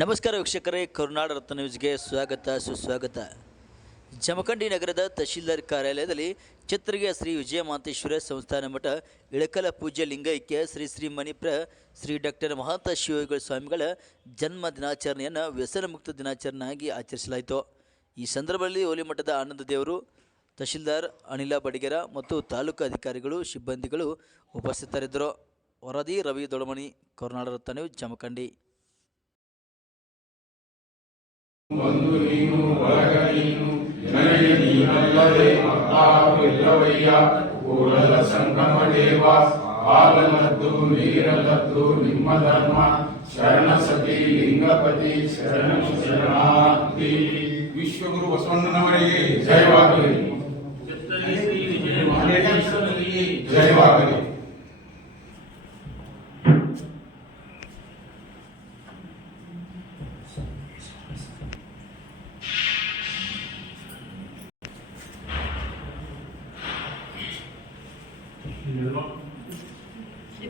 ನಮಸ್ಕಾರ ವೀಕ್ಷಕರೇ ಕರುನಾಡ ರತ್ನ ನ್ಯೂಸ್ಗೆ ಸ್ವಾಗತ ಸುಸ್ವಾಗತ. ಜಮಖಂಡಿ ನಗರದ ತಹಶೀಲ್ದಾರ್ ಕಾರ್ಯಾಲಯದಲ್ಲಿ ಚಿತ್ರಗೆ ಶ್ರೀ ವಿಜಯಮಾಂತೇಶ್ವರ ಸಂಸ್ಥಾನ ಮಠ, ಇಳಕಲ ಪೂಜ್ಯ ಲಿಂಗೈಕ್ಯ ಶ್ರೀ ಶ್ರೀ ಮಣಿಪ್ರ ಶ್ರೀ ಡಾಕ್ಟರ್ ಮಹಾಂತ ಶಿವಯೋಗಿಗಳ ಸ್ವಾಮಿಗಳ ಜನ್ಮ ದಿನಾಚರಣೆಯನ್ನು ವ್ಯಸನ ಮುಕ್ತ ದಿನಾಚರಣೆಯಾಗಿ ಆಚರಿಸಲಾಯಿತು. ಈ ಸಂದರ್ಭದಲ್ಲಿ ಹೋಲಿಮಠದ ಆನಂದ ದೇವರು, ತಹಶೀಲ್ದಾರ್ ಅನಿಲ ಬಡಿಗೆರ ಮತ್ತು ತಾಲೂಕು ಅಧಿಕಾರಿಗಳು, ಸಿಬ್ಬಂದಿಗಳು ಉಪಸ್ಥಿತರಿದ್ದರು. ವರದಿ ರವಿ ದೊಡಮಣಿ ಕರುನಾಡ ನ್ಯೂಸ್, ಜಮಖಂಡಿ. ಒಂದು ನೀನು ಒಳಗ ನೀನು ನನಗೆ ನೀನಲ್ಲದೆ ಮತ್ತಾವಿಲ್ಲವಯ್ಯ ಕೂಡಲ ಸಂಗಮ ದೇವ ಹಾಲನದ್ದು ನೀರಲ್ಲದ್ದು ನಿಮ್ಮ ಧರ್ಮ. ಶರಣ ಸತಿ ಲಿಂಗಪತಿ ಶರಣ ಶರಣಾರ್ಥಿ. ವಿಶ್ವಗುರು ಬಸವಣ್ಣನವರಿಗೆ ಜಯವಾಗಲಿ. ಜಯವಾಗಲಿ.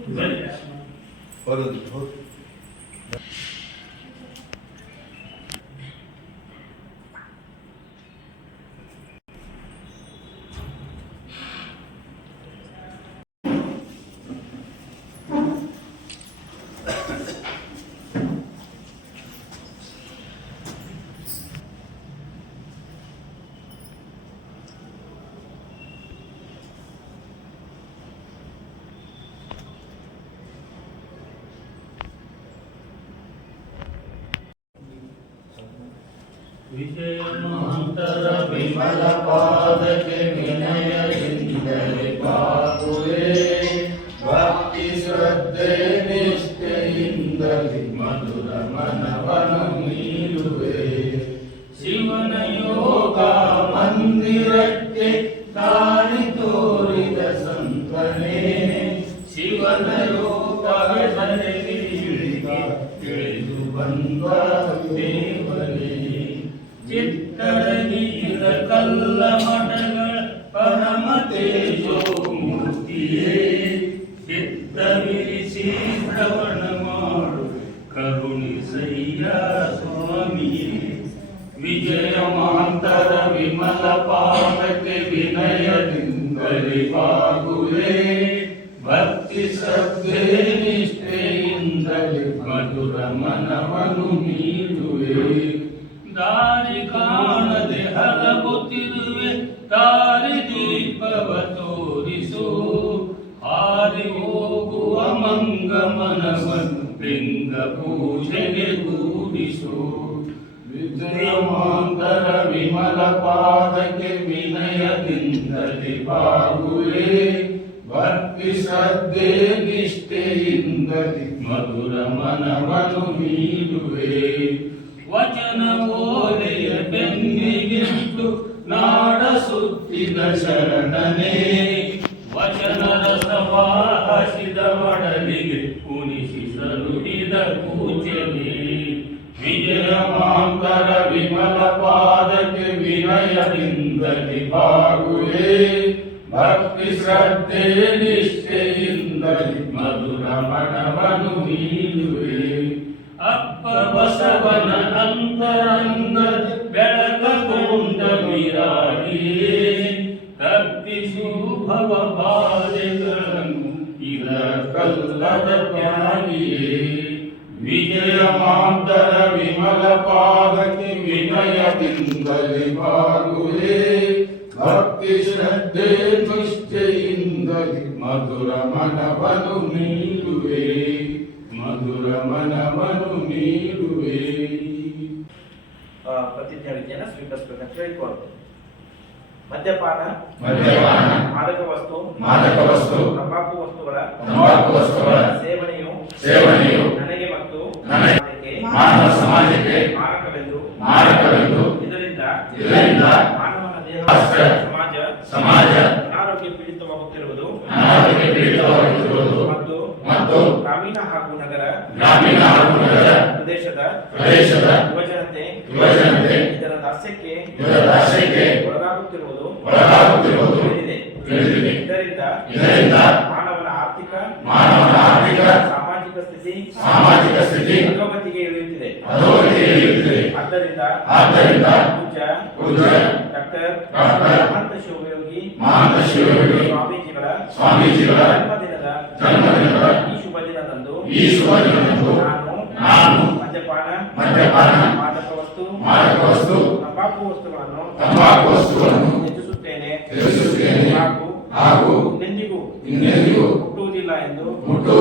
Né? Olha, ವಿಜಯಮಂತರ ವಿಮಲ ಪಾದಕ್ಕೆ ವಿನಯದಿಂದಲೇ ಬಾಗುವೆ ಭಕ್ತಿ ಶ್ರದ್ಧೆ ನಿಷ್ಠೆಯಿಂದಲೇ ಮಧುರ ಮನವನು ನೀಡುವೆ ಶಿವನ ಯೋಗ ಮಂದಿರಕ್ಕೆ ತಾಳಿ ತೋರಿದ ಸಂತನೇ ಶಿವನ ಯೋಗ ತಿಳಿದು ಬಂದ ದೇವರೇ ಚಿತ್ತರಗೀರ ಕಲ್ಲ ಮಠಗಳ ಪರಮ ತೇಜೋ ಮೂರ್ತಿಯೇ ಚಿತ್ತವಿರಿಸಿ ಶ್ರವಣ ಮಾಡು ಕರುಣಿಸಯ್ಯ ಸ್ವಾಮಿಯೇ ವಿಜಯಮಾಂತರ ವಿಮಲ ಪಾದಕ್ಕೆ ವಿನಯದಿಂದಲೇ ಬಾಗುವೆ ಭಕ್ತಿ ಶ್ರದ್ಧೆ ನಿಷ್ಠೆಯಿಂದಲೇ ಮಧುರ ಮನವನು ನೀಡುವೆ ದಾರಿ ಕಾಣದೆ ಹಲಗುತ್ತಿರುವೆ ದಾರಿ ದೀಪವ ತೋರಿಸು. ಹಾರಿ ಹೋಗುವ ಮಂಗ ಮನವನ್ನು ಲಿಂಗ ಪೂಜೆಗೆ ಕೂಡಿಸು. ವಿಜಯಮಾಂತರ ವಿಮಲ ಪಾದಕ್ಕೆ ವಿನಯದಿಂದಲೇ ಬಾಗುವೆ ಭಕ್ತಿ ಶ್ರದ್ಧೆ ನಿಷ್ಠೆಯಿಂದ ಮಧುರ ಮನವನು ನೀಡುವೆ. ವಚನ ಓಲೆಯ ಬೆನ್ನಿಗಿಟ್ಟು ನಾಡ ಸುತ್ತಿದ ಶರಣನೆ. ವಚನ ರಸವಾಹಸಿದ ಮಡಲಿಗೆ ಕುಣಿಸಿ ಸರುಹಿದ ಪೂಜನೆ ವಿಜಯಮಾಂತರ ವಿಮಲ ಪಾದಕ್ಕೆ ವಿನಯದಿಂದಲೇ ಬಾಗುವೆ. ಭಕ್ತಿ ಶ್ರದ್ಧೆ ನಿಷ್ಠೆಯಿಂದಲೇ ಮಧುರ ಮಠವನ್ನು ನೀಡುವೆ. ಅಪ್ಪ ಬಸವನ ಅಂತರಂಗ ಬೆಳಕಗೊಂಡ ವಿರಾಗಿಯೇ ತಪ್ಪಿಸು ಭವ ಬಾಧೆಗಳನ್ನು ಇದ ಕಲ್ಲದ ತ್ಯಾಗಿಯೇ ವಿಜಯಮಾಂತರ ವಿಮಲ ಪಾದಕ್ಕೆ ವಿನಯದಿಂದಲೇ ಬಾಗುವೆ ಭಕ್ತಿ ಶ್ರದ್ಧೆ ನಿಷ್ಠೆಯಿಂದಲೇ ಮಧುರ ಮನವನು ನೀಡುವೆ ಮಧುರ ಮನವನು ನೀಡುವೆ ಆ, ಪ್ರತಿಜ್ಞಾವಿಧಿಯನ್ನು ಸ್ವೀಕರಿಸಬೇಕಂತ ಹೇಳಿಕೊಳ್ತೇನೆ ಮದ್ಯಪಾನ ಮದ್ಯಪಾನ ಮಾದಕ ವಸ್ತು ಮಾದಕ ವಸ್ತು ತಂಬಾಕು ವಸ್ತುಗಳ ತಂಬಾಕು ವಸ್ತುಗಳ ಸೇವನೆಯು ಸೇವನೆಯು ನನಗೆ ಮತ್ತು ನನಗೆ ಸಮಾಜಕ್ಕೆ ಮಾನವ ಸಮಾಜಕ್ಕೆ ಮಾರಕವೆಂದು ಮಾರಕವೆಂದು ಇದರಿಂದ ಇದರಿಂದ ಮಾನವನ ದೇಹ ರಾಷ್ಟ್ರ, ಸಮಾಜ ಸಮಾಜ ಅನಾರೋಗ್ಯ ಪೀಡಿತವಾಗುತ್ತಿರುವುದು ಅನಾರೋಗ್ಯ ಪೀಡಿತವಾಗುತ್ತಿರುವುದು ಮತ್ತು ಮತ್ತು ಗ್ರಾಮೀಣ ಹಾಗೂ ನಗರ ಗ್ರಾಮೀಣ ಹಾಗೂ ನಗರ ಪ್ರದೇಶದ ಪ್ರದೇಶದ ಯುವಜನತೆ ಯುವಜನತೆ ಇದರ ದಾಸ್ಯಕ್ಕೆ ಇದರ ದಾಸ್ಯಕ್ಕೆ ಒಳಗಾಗುತ್ತಿರುವುದು ಒಳಗಾಗುತ್ತಿರುವುದು ತಿಳಿದಿದೆ. ತಿಳಿದಿದೆ. ಇದರಿಂದ ಇದರಿಂದ ಮಾನವನ ಆರ್ಥಿಕ ಮಾನವನ ಆರ್ಥಿಕ ಸಾಮಾಜಿಕ ಸ್ಥಿತಿ ಸಾಮಾಜಿಕ ಸ್ಥಿತಿ ಅಧೋಗತಿಗೆ ಇಳಿಯುತ್ತಿದೆ. ಅಧೋಗತಿಗೆ ಇಳಿಯುತ್ತಿದೆ. ಆದ್ದರಿಂದ ಆದ್ದರಿಂದ ಪೂಜ ಪೂಜ ಡಾಕ್ಟರ್ ಡಾಕ್ಟರ್ ಮಹಂತ ಶಿವಯೋಗಿ ಮಹಂತ ಶಿವಯೋಗಿ ಸ್ವಾಮೀಜಿಗಳ ಸ್ವಾಮೀಜಿಗಳ ಜನ್ಮದಿನದ ಜನ್ಮದಿನದ ఈశ్వరునకు నాను మద్యపాన మద్యపాన మాదక వస్తువు మాదక వస్తువు తంబాకు వస్తువులను తంబాకు నాకు నాకు ఇందెందుకు ఇందెందుకు ముట్టు